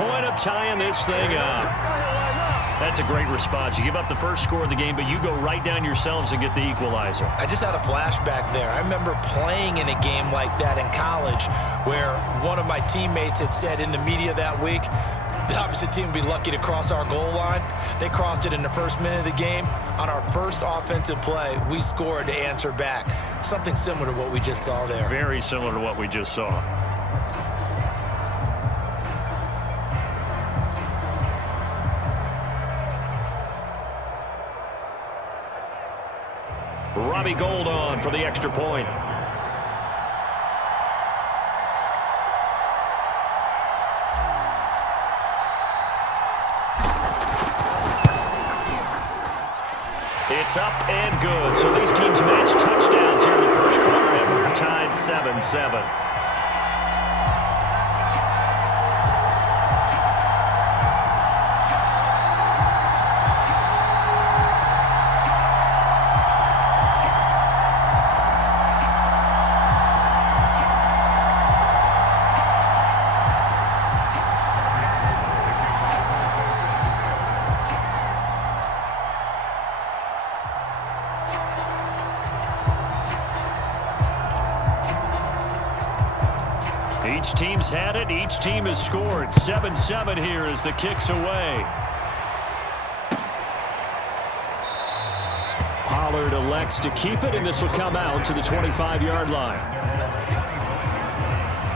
point of tying this thing up. That's a great response. You give up the first score of the game, but you go right down yourselves and get the equalizer. I just had a flashback there. I remember playing in a game like that in college where one of my teammates had said in the media that week, the opposite team would be lucky to cross our goal line. They crossed it in the first minute of the game. On our first offensive play, we scored to answer back. Something similar to what we just saw there. Very similar to what we just saw. Robbie Gould on for the extra point. It's up and good. So these teams match touchdowns here in the first quarter, and we're tied 7-7. Each team's had it. Each team has scored. 7-7 here as the kick's away. Pollard elects to keep it, and this will come out to the 25-yard line.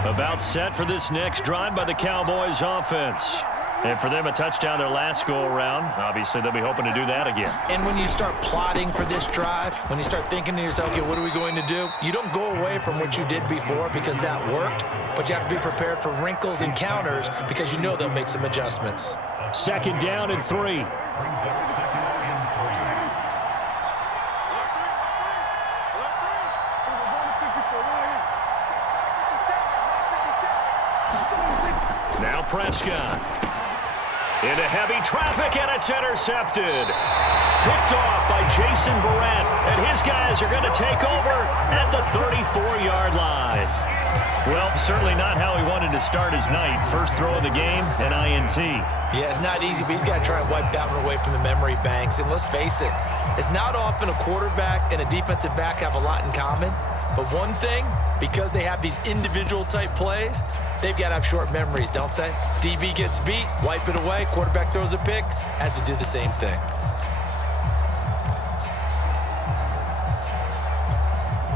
About set for this next drive by the Cowboys offense. And for them, a touchdown their last go-around. Obviously, they'll be hoping to do that again. And when you start plotting for this drive, when you start thinking to yourself, okay, what are we going to do? You don't go away from what you did before because that worked, but you have to be prepared for wrinkles and counters because you know they'll make some adjustments. 2nd down and 3. Now Prescott. Into heavy traffic, and it's intercepted. Picked off by Jason Verrett, and his guys are going to take over at the 34-yard line. Well, certainly not how he wanted to start his night. First throw of the game, an INT. Yeah, it's not easy, but he's got to try and wipe that one away from the memory banks. And let's face it, it's not often a quarterback and a defensive back have a lot in common. But one thing, because they have these individual type plays, they've got to have short memories, don't they? DB gets beat, wipe it away, quarterback throws a pick, has to do the same thing.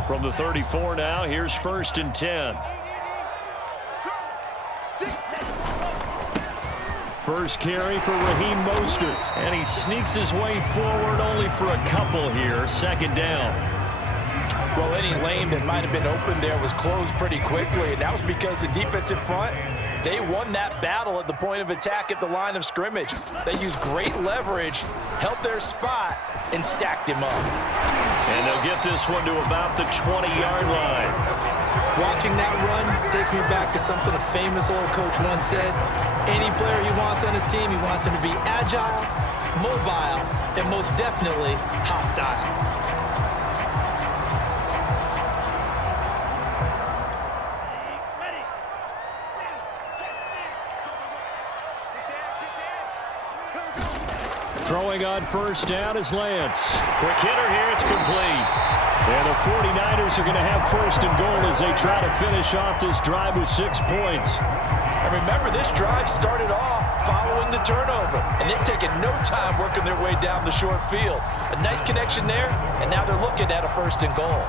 From the 34 now, here's 1st and 10. First carry for Raheem Mostert, and he sneaks his way forward only for a couple here. 2nd down. Well, any lane that might have been open there was closed pretty quickly, and that was because the defensive front, they won that battle at the point of attack at the line of scrimmage. They used great leverage, held their spot, and stacked him up. And they'll get this one to about the 20-yard line. Watching that run takes me back to something a famous old coach once said. Any player he wants on his team, he wants him to be agile, mobile, and most definitely hostile. Throwing on 1st down is Lance. Quick hitter here, it's complete. And the 49ers are going to have 1st and goal as they try to finish off this drive with 6 points. And remember, this drive started off following the turnover, and they've taken no time working their way down the short field. A nice connection there, and now they're looking at a 1st and goal.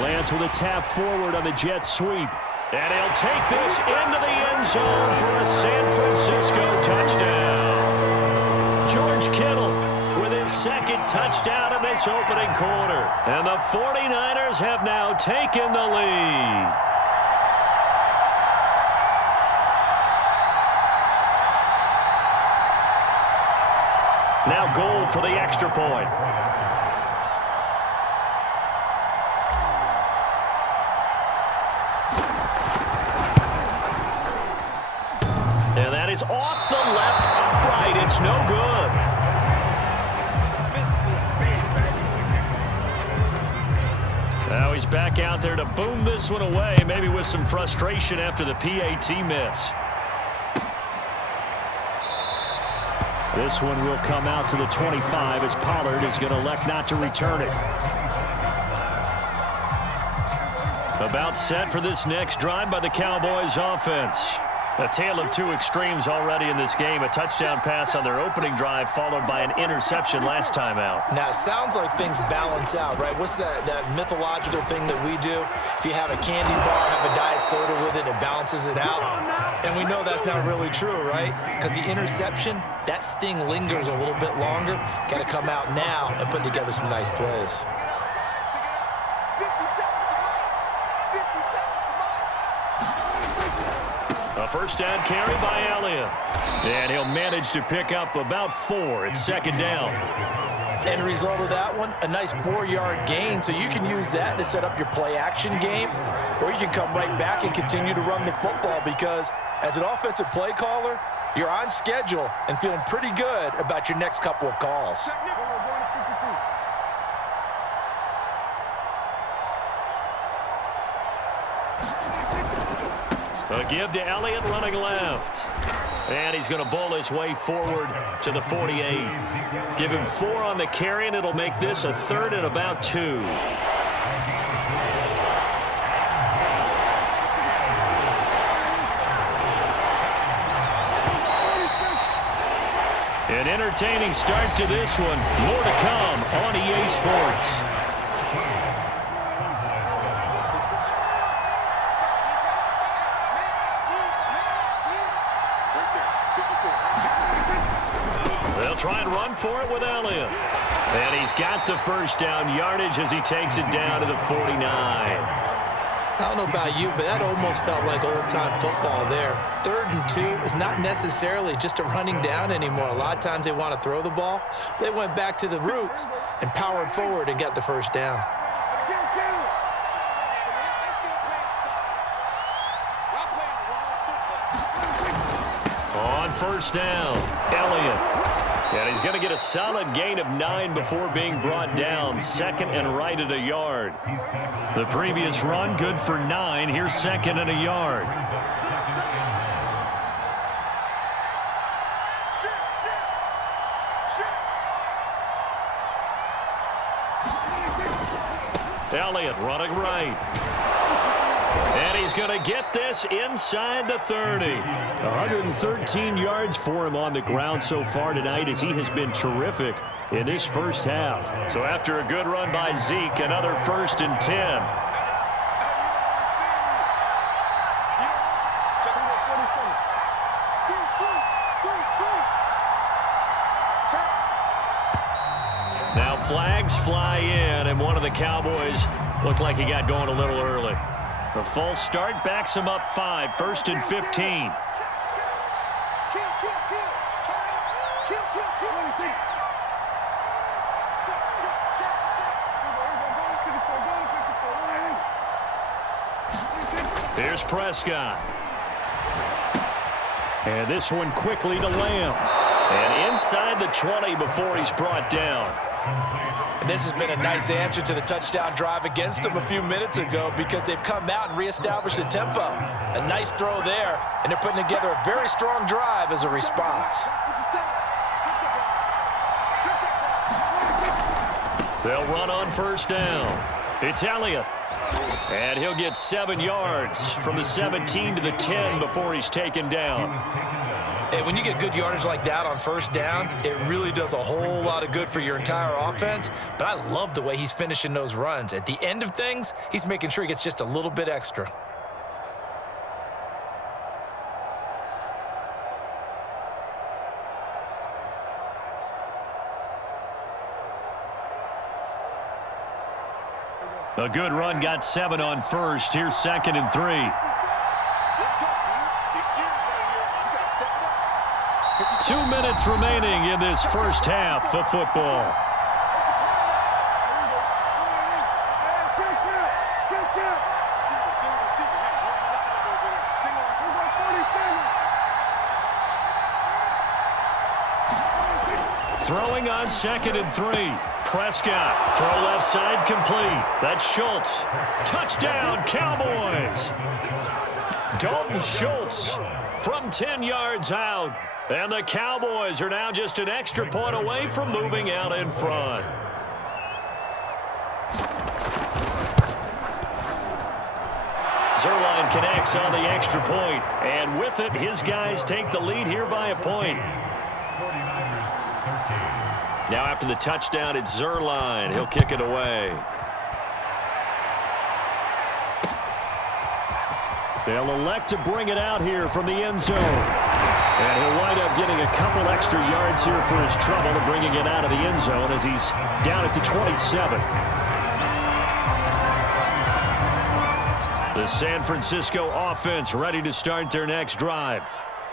Lance with a tap forward on the jet sweep. And he'll take this into the end zone for a San Francisco touchdown. George Kittle with his 2nd touchdown in this opening quarter. And the 49ers have now taken the lead. Now Gould for the extra point. That is off the left upright. It's no good. Now he's back out there to boom this one away, maybe with some frustration after the PAT miss. This one will come out to the 25 as Pollard is going to elect not to return it. About set for this next drive by the Cowboys offense. A tale of two extremes already in this game. A touchdown pass on their opening drive followed by an interception last time out. Now, it sounds like things balance out, right? What's that mythological thing that we do? If you have a candy bar, have a diet soda with it, it balances it out. And we know that's not really true, right? Because the interception, that sting lingers a little bit longer. Got to come out now and put together some nice plays. A first down carry by Elliott. And he'll manage to pick up about 4. It's second down. End result of that one, a nice 4-yard gain. So you can use that to set up your play-action game, or you can come right back and continue to run the football because as an offensive play caller, you're on schedule and feeling pretty good about your next couple of calls. A give to Elliott running left. And he's going to bowl his way forward to the 48. Give him 4 on the carry, and it'll make this a 3rd and about 2. An entertaining start to this one. More to come on EA Sports. Try and run for it with Elliott. And he's got the first down yardage as he takes it down to the 49. I don't know about you, but that almost felt like old-time football there. 3rd and 2 is not necessarily just a running down anymore. A lot of times they want to throw the ball. They went back to the roots and powered forward and got the first down. On first down, Elliott. And he's going to get a solid gain of 9 before being brought down. 2nd and right at a yard. The previous run, good for 9. Here's 2nd and a yard. Elliott running right. And he's going to get this inside the 30. 113 yards for him on the ground so far tonight as he has been terrific in this first half. So after a good run by Zeke, another 1st and 10. Now flags fly in, and one of the Cowboys looked like he got going a little early. The false start backs him up 5, 1st and 15. Here's Prescott. And this one quickly to Lamb. And inside the 20 before he's brought down. And this has been a nice answer to the touchdown drive against them a few minutes ago because they've come out and reestablished the tempo. A nice throw there, and they're putting together a very strong drive as a response. They'll run on first down. It's Elliott. And he'll get 7 yards from the 17 to the 10 before he's taken down. Hey, when you get good yardage like that on first down, it really does a whole lot of good for your entire offense. But I love the way he's finishing those runs. At the end of things, he's making sure he gets just a little bit extra. A good run got 7 on first. Here's 2nd and 3. 2 minutes remaining in this first half of football. Throwing on 2nd and 3. Prescott, throw left side complete. That's Schultz. Touchdown, Cowboys. Dalton Schultz from 10 yards out. And the Cowboys are now just an extra point away from moving out in front. Zuerlein connects on the extra point, and with it, his guys take the lead here by a point. Now after the touchdown, it's Zuerlein. He'll kick it away. They'll elect to bring it out here from the end zone. And he'll wind up getting a couple extra yards here for his trouble and bringing it out of the end zone as he's down at the 27. The San Francisco offense ready to start their next drive.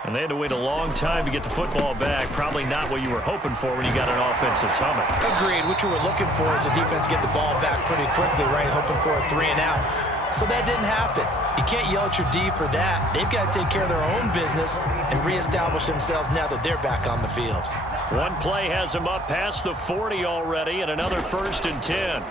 And they had to wait a long time to get the football back. Probably not what you were hoping for when you got an offense that's humming. Agreed. What you were looking for is the defense get the ball back pretty quickly, right? Hoping for a 3 and out. So that didn't happen. You can't yell at your D for that. They've got to take care of their own business and reestablish themselves now that they're back on the field. One play has him up past the 40 already, and another 1st and 10.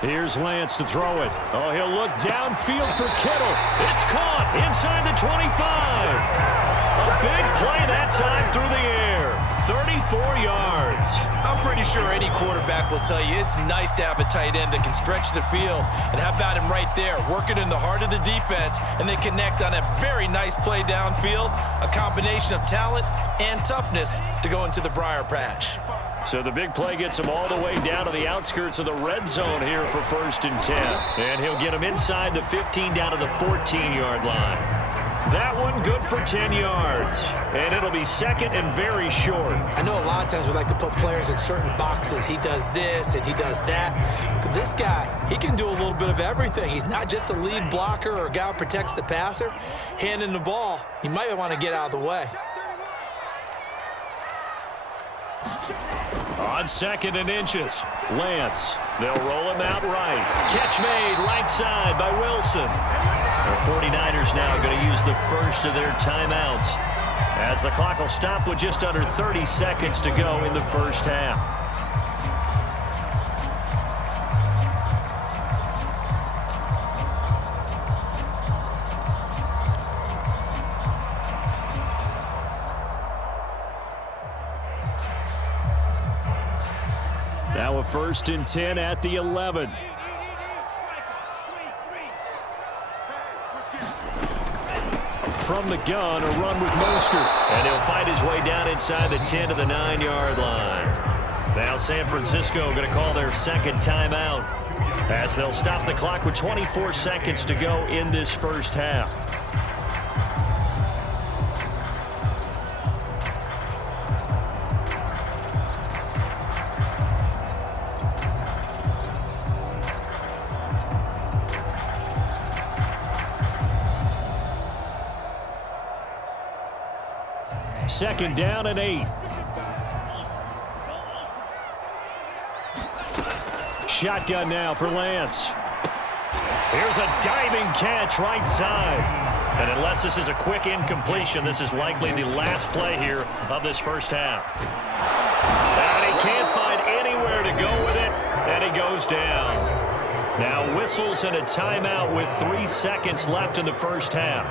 Here's Lance to throw it. Oh, he'll look downfield for Kittle. It's caught inside the 25. A big play that time through the air. 34 yards. I'm pretty sure any quarterback will tell you it's nice to have a tight end that can stretch the field. And how about him right there, working in the heart of the defense, and they connect on a very nice play downfield, a combination of talent and toughness to go into the briar patch. So the big play gets him all the way down to the outskirts of the red zone here for 1st and 10. And he'll get him inside the 15 down to the 14-yard line. That one good for 10 yards. And it'll be 2nd and very short. I know a lot of times we like to put players in certain boxes. He does this and he does that. But this guy, he can do a little bit of everything. He's not just a lead blocker or a guy who protects the passer. Handing the ball, he might want to get out of the way. On 2nd and inches, Lance. They'll roll him out right. Catch made right side by Wilson. The 49ers now going to use the first of their timeouts as the clock will stop with just under 30 seconds to go in the first half. Now a 1st and 10 at the 11. From the gun, a run with Mostert. And he'll fight his way down inside the 10 to the 9-yard line. Now San Francisco going to call their 2nd timeout as they'll stop the clock with 24 seconds to go in this first half. Second down and 8. Shotgun now for Lance. Here's a diving catch right side. And unless this is a quick incompletion, this is likely the last play here of this first half. And he can't find anywhere to go with it, and he goes down. Now whistles and a timeout with 3 seconds left in the first half.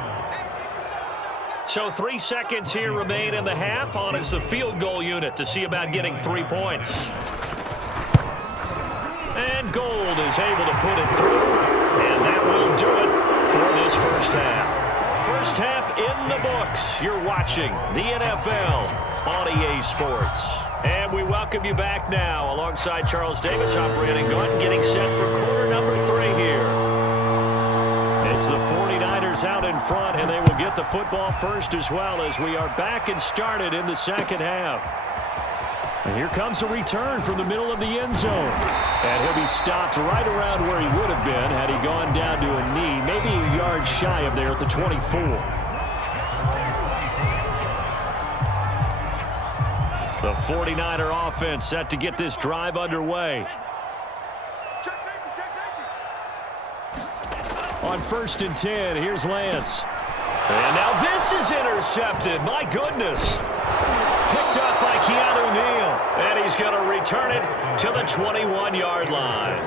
So 3 seconds here remain in the half. On is the field goal unit to see about getting 3 points. And Gold is able to put it through. And that will do it for this first half. First half in the books. You're watching the NFL on EA Sports. And we welcome you back now alongside Charles Davis. I'm Brandon Gunn getting set for quarter number 3 here. It's the 49ers out in front, and they will get the football first as well as we are back and started in the second half. And here comes a return from the middle of the end zone. And he'll be stopped right around where he would have been had he gone down to a knee, maybe a yard shy of there at the 24. The 49er offense set to get this drive underway. On 1st and 10, here's Lance. And now this is intercepted. My goodness. Picked up by Keanu Neal. And he's going to return it to the 21-yard line.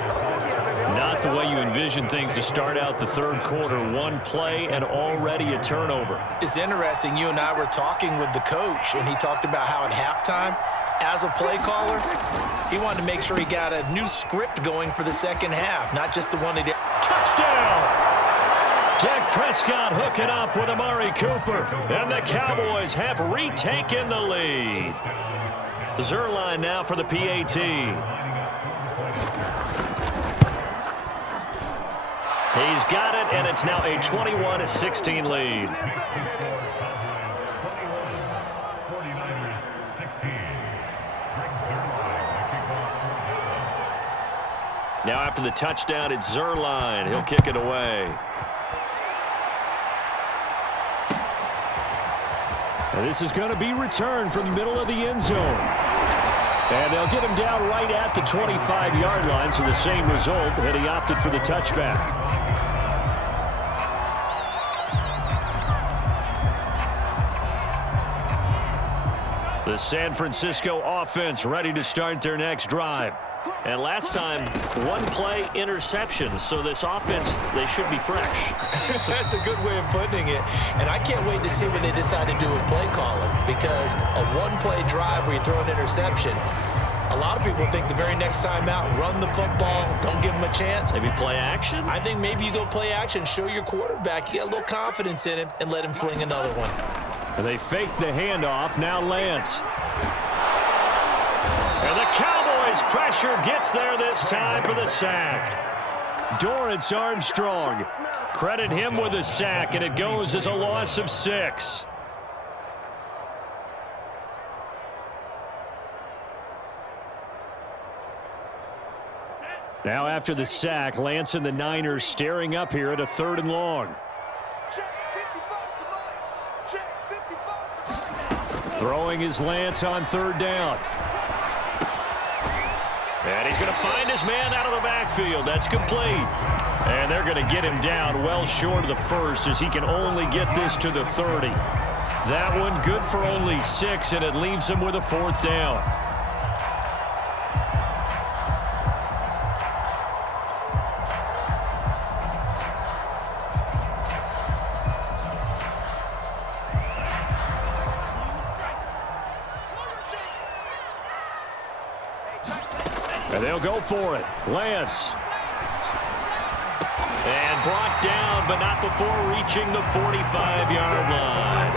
Not the way you envision things to start out the third quarter. One play and already a turnover. It's interesting. You and I were talking with the coach, and he talked about how at halftime, as a play caller, he wanted to make sure he got a new script going for the second half, not just the one he did. Touchdown! Dak Prescott hooking up with Amari Cooper. And the Cowboys have retaken the lead. Zerline now for the PAT. He's got it, and it's now a 21-16 lead. Now after the touchdown, it's Zerline. He'll kick it away. And this is going to be returned from the middle of the end zone. And they'll get him down right at the 25-yard line, so the same result, and he opted for the touchback. The San Francisco offense ready to start their next drive. And last time, one play interception. So this offense, they should be fresh. That's a good way of putting it. And I can't wait to see what they decide to do with play calling, because a one-play drive where you throw an interception, a lot of people think the very next time out, run the football, don't give them a chance. Maybe play action? I think maybe you go play action, show your quarterback, you get a little confidence in him, and let him fling another one. And they fake the handoff. Now Lance. And the Cowboys pressure gets there this time for the sack. Dorrance Armstrong. Credit him with a sack, and it goes as a loss of 6. Now after the sack, Lance and the Niners staring up here at a 3rd and long. Throwing is Lance on 3rd down. And he's going to find his man out of the backfield. That's complete. And they're going to get him down well short of the first, as he can only get this to the 30. That one good for only 6, and it leaves him with a 4th down. And they'll go for it. Lance. And brought down, but not before reaching the 45-yard line.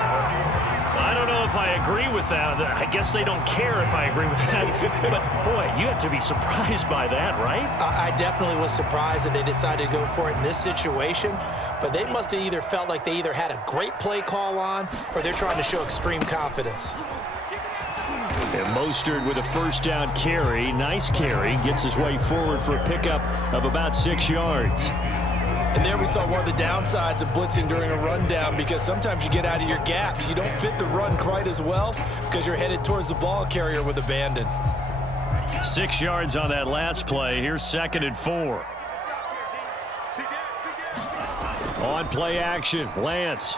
I don't know if I agree with that. I guess they don't care if I agree with that. But, boy, you have to be surprised by that, right? I definitely was surprised that they decided to go for it in this situation. But they must have either felt like they either had a great play call on, or they're trying to show extreme confidence. And Mostert with a 1st down carry. Nice carry. Gets his way forward for a pickup of about 6 yards. And there we saw one of the downsides of blitzing during a rundown, because sometimes you get out of your gaps. You don't fit the run quite as well because you're headed towards the ball carrier with abandon. 6 yards on that last play. Here's 2nd and 4. On play action, Lance.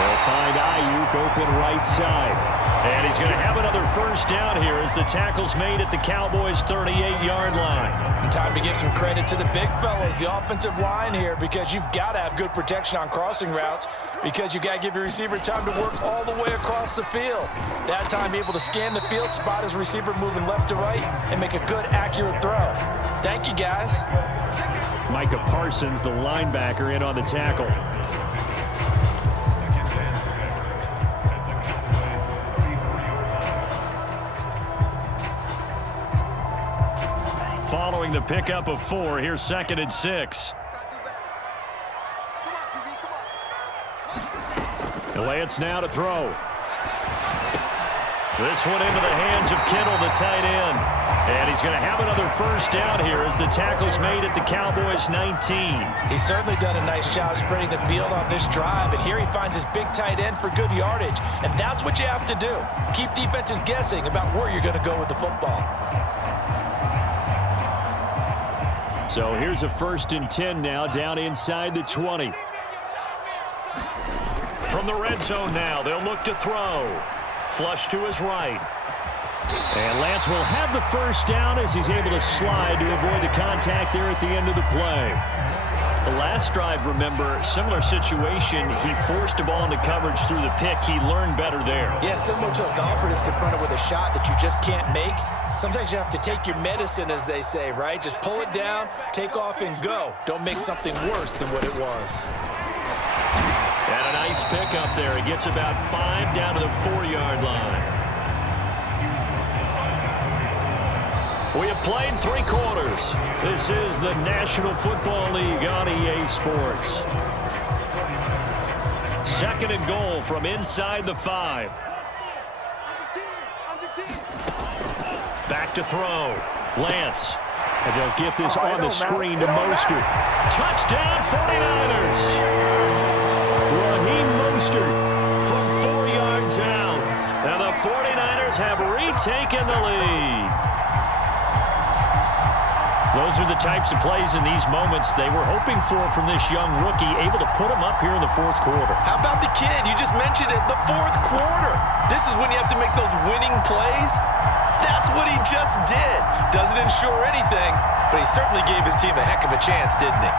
They'll find Ayuk open right side. And he's going to have another 1st down here as the tackle's made at the Cowboys' 38-yard line. And time to give some credit to the big fellas, the offensive line here, because you've got to have good protection on crossing routes, because you've got to give your receiver time to work all the way across the field. That time able to scan the field, spot his receiver moving left to right, and make a good, accurate throw. Thank you, guys. Micah Parsons, the linebacker, in on the tackle. Following the pickup of 4, here's 2nd and 6. Lance now to throw. This one into the hands of Kittle, the tight end. And he's going to have another 1st down here as the tackle's made at the Cowboys' 19. He's certainly done a nice job spreading the field on this drive, and here he finds his big tight end for good yardage. And that's what you have to do. Keep defenses guessing about where you're going to go with the football. So here's a 1st and 10 now, down inside the 20. From the red zone now, they'll look to throw. Flush to his right. And Lance will have the first down as he's able to slide to avoid the contact there at the end of the play. The last drive, remember, similar situation. He forced a ball into coverage through the pick. He learned better there. Yeah, similar to a golfer that's confronted with a shot that you just can't make. Sometimes you have to take your medicine, as they say, right? Just pull it down, take off, and go. Don't make something worse than what it was. And a nice pickup there. He gets about 5 down to the 4-yard line. We have played 3 quarters. This is the National Football League on EA Sports. 2nd and goal from inside the 5. Back to throw. Lance. And they'll get this on the screen to Mostert. Touchdown 49ers. Raheem Mostert from 4 yards out. Now the 49ers have retaken the lead. Those are the types of plays in these moments they were hoping for from this young rookie, able to put him up here in the 4th quarter. How about the kid? You just mentioned it, the 4th quarter. This is when you have to make those winning plays. That's what he just did. Doesn't ensure anything, but he certainly gave his team a heck of a chance, didn't he?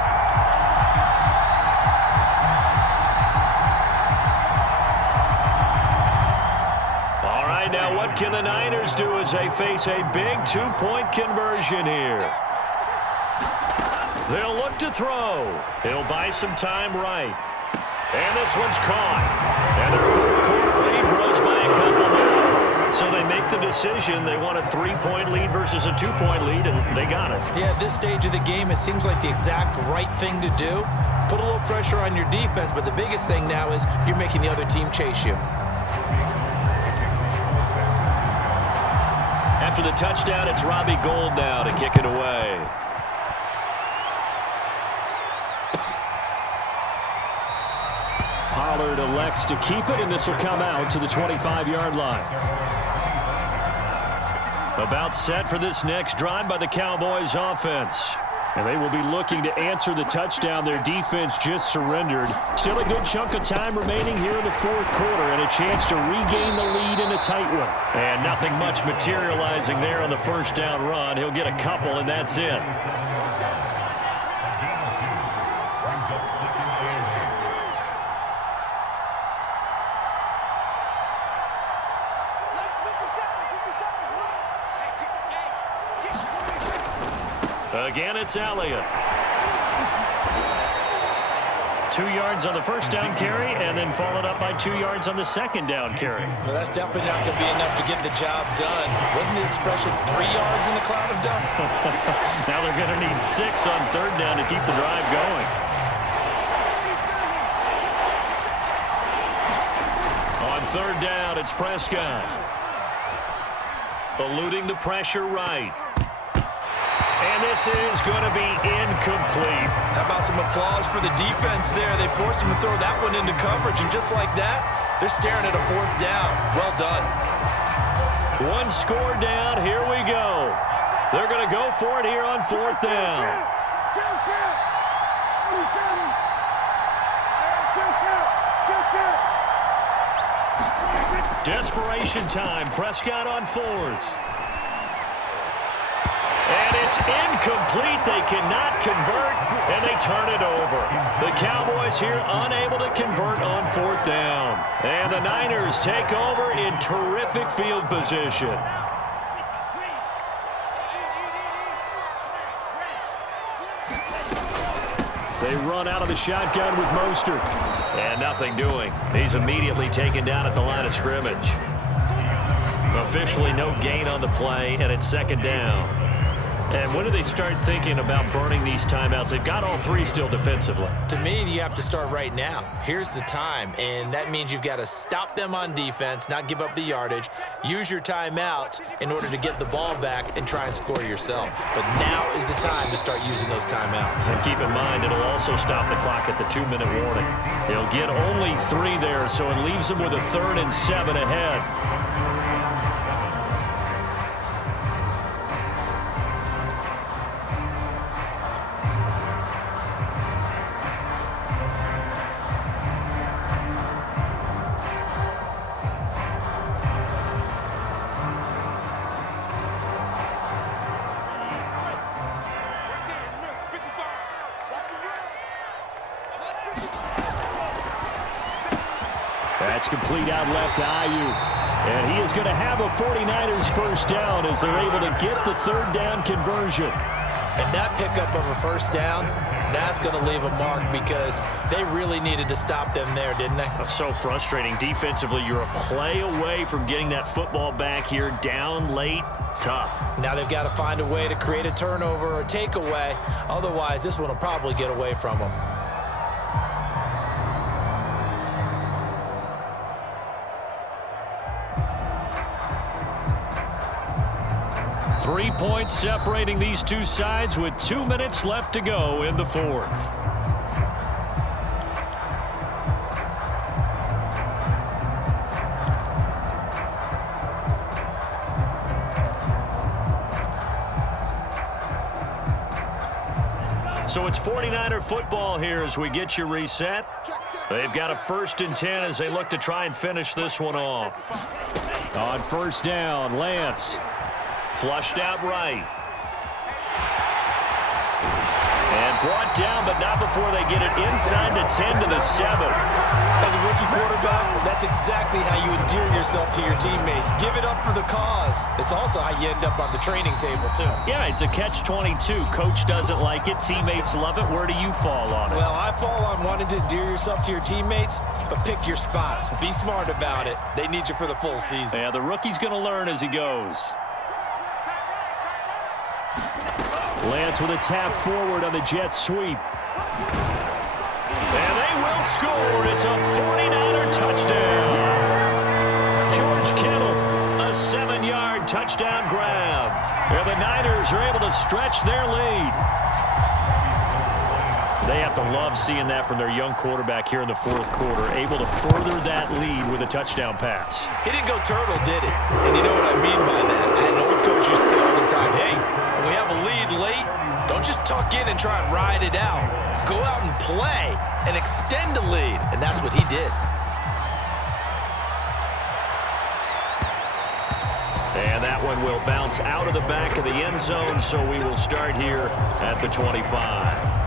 All right, now what can the Niners do as they face a big 2-point conversion here? They'll look to throw. He'll buy some time right. And this one's caught. And their 4th quarter lead grows by a couple more. So they make the decision. They want a 3-point lead versus a 2-point lead, and they got it. Yeah, at this stage of the game, it seems like the exact right thing to do. Put a little pressure on your defense, but the biggest thing now is you're making the other team chase you. After the touchdown, it's Robbie Gould now to kick it away. Pollard elects to keep it, and this will come out to the 25-yard line. About set for this next drive by the Cowboys offense. And they will be looking to answer the touchdown their defense just surrendered. Still a good chunk of time remaining here in the 4th quarter and a chance to regain the lead in a tight one. And nothing much materializing there on the first down run. He'll get a couple, and that's it. Again, it's Elliott. 2 yards on the first down carry, and then followed up by 2 yards on the second down carry. Well, that's definitely not going to be enough to get the job done. Wasn't the expression 3 yards in a cloud of dust? Now they're going to need 6 on 3rd down to keep the drive going. On 3rd down, it's Prescott. Eluding the pressure right. And this is going to be incomplete. How about some applause for the defense there? They forced him to throw that one into coverage, and just like that, they're staring at a 4th down. Well done. 1 score down. Here we go. They're going to go for it here on 4th down. Desperation time. Prescott on 4th. And it's incomplete. They cannot convert, and they turn it over. The Cowboys here unable to convert on 4th down. And the Niners take over in terrific field position. They run out of the shotgun with Mostert. And nothing doing. He's immediately taken down at the line of scrimmage. Officially no gain on the play, and it's 2nd down. And when do they start thinking about burning these timeouts? They've got all 3 still defensively. To me, you have to start right now. Here's the time, and that means you've got to stop them on defense, not give up the yardage, use your timeouts in order to get the ball back and try and score yourself. But now is the time to start using those timeouts. And keep in mind, it'll also stop the clock at the 2-minute warning. They'll get only 3 there, so it leaves them with a 3rd and 7 ahead. That's complete out left to Ayuk. And he is going to have a 49ers first down as they're able to get the third down conversion. And that pickup of a first down, that's going to leave a mark because they really needed to stop them there, didn't they? So frustrating. Defensively, you're a play away from getting that football back here. Down late, tough. Now they've got to find a way to create a turnover or a takeaway. Otherwise, this one will probably get away from them. 3 points separating these two sides with 2 minutes left to go in the fourth. So it's 49er football here as we get you reset. They've got a 1st and 10 as they look to try and finish this one off. On first down, Lance. Flushed out right. And brought down, but not before they get it inside the 10 to the 7. As a rookie quarterback, that's exactly how you endear yourself to your teammates. Give it up for the cause. It's also how you end up on the training table, too. Yeah, it's a catch-22. Coach doesn't like it. Teammates love it. Where do you fall on it? Well, I fall on wanting to endear yourself to your teammates, but pick your spots. Be smart about it. They need you for the full season. Yeah, the rookie's going to learn as he goes. Lance with a tap forward on the jet sweep. And they will score. It's a 49er touchdown. George Kittle, a 7-yard touchdown grab. And the Niners are able to stretch their lead. They have to love seeing that from their young quarterback here in the fourth quarter, able to further that lead with a touchdown pass. He didn't go turtle, did he? And you know what I mean by that. And old coaches say all the time, hey, when we have a lead late, don't just tuck in and try and ride it out. Go out and play and extend the lead. And that's what he did. And that one will bounce out of the back of the end zone, so we will start here at the 25.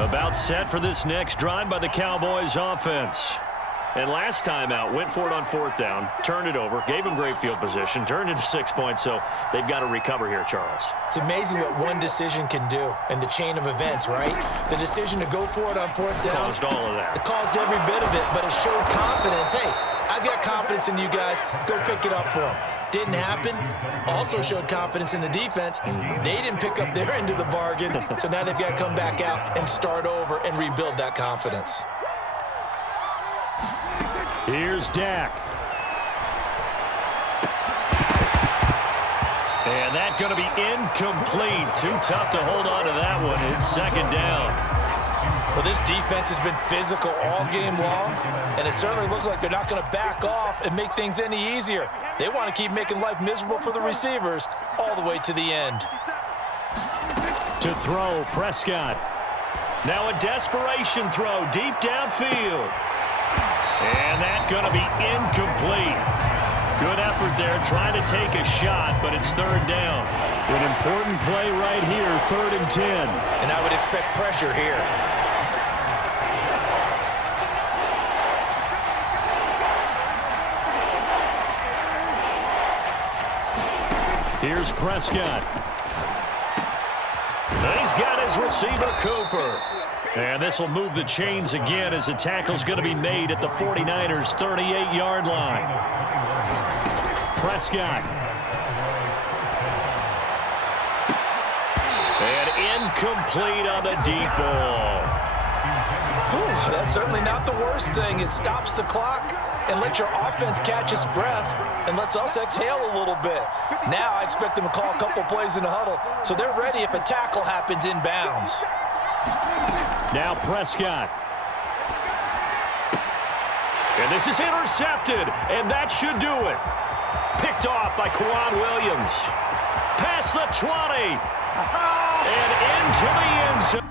About set for this next drive by the Cowboys offense. And last time out, went for it on 4th down, turned it over, gave them great field position, turned into 6 points, so they've got to recover here, Charles. It's amazing what one decision can do in the chain of events, right? The decision to go for it on 4th down. Caused all of that. It caused every bit of it, but it showed confidence. Hey, I've got confidence in you guys. Go pick it up for them. Didn't happen. Also showed confidence in the defense. They didn't pick up their end of the bargain, so now they've got to come back out and start over and rebuild that confidence. Here's Dak. And that's going to be incomplete. Too tough to hold on to that one. It's 2nd down. Well, this defense has been physical all game long, and it certainly looks like they're not going to back off and make things any easier. They want to keep making life miserable for the receivers all the way to the end. To throw, Prescott. Now a desperation throw deep downfield. And that's going to be incomplete. Good effort there, trying to take a shot, but it's 3rd down. An important play right here, 3rd and 10. And I would expect pressure here. Here's Prescott. He's got his receiver, Cooper. And this will move the chains again as the tackle's going to be made at the 49ers' 38-yard line. Prescott. And incomplete on the deep ball. Whew, that's certainly not the worst thing. It stops the clock and lets your offense catch its breath and lets us exhale a little bit. Now I expect them to call a couple plays in the huddle so they're ready if a tackle happens inbounds. Now Prescott. And this is intercepted, and that should do it. Picked off by Kwan Williams. Past the 20. And into the end zone.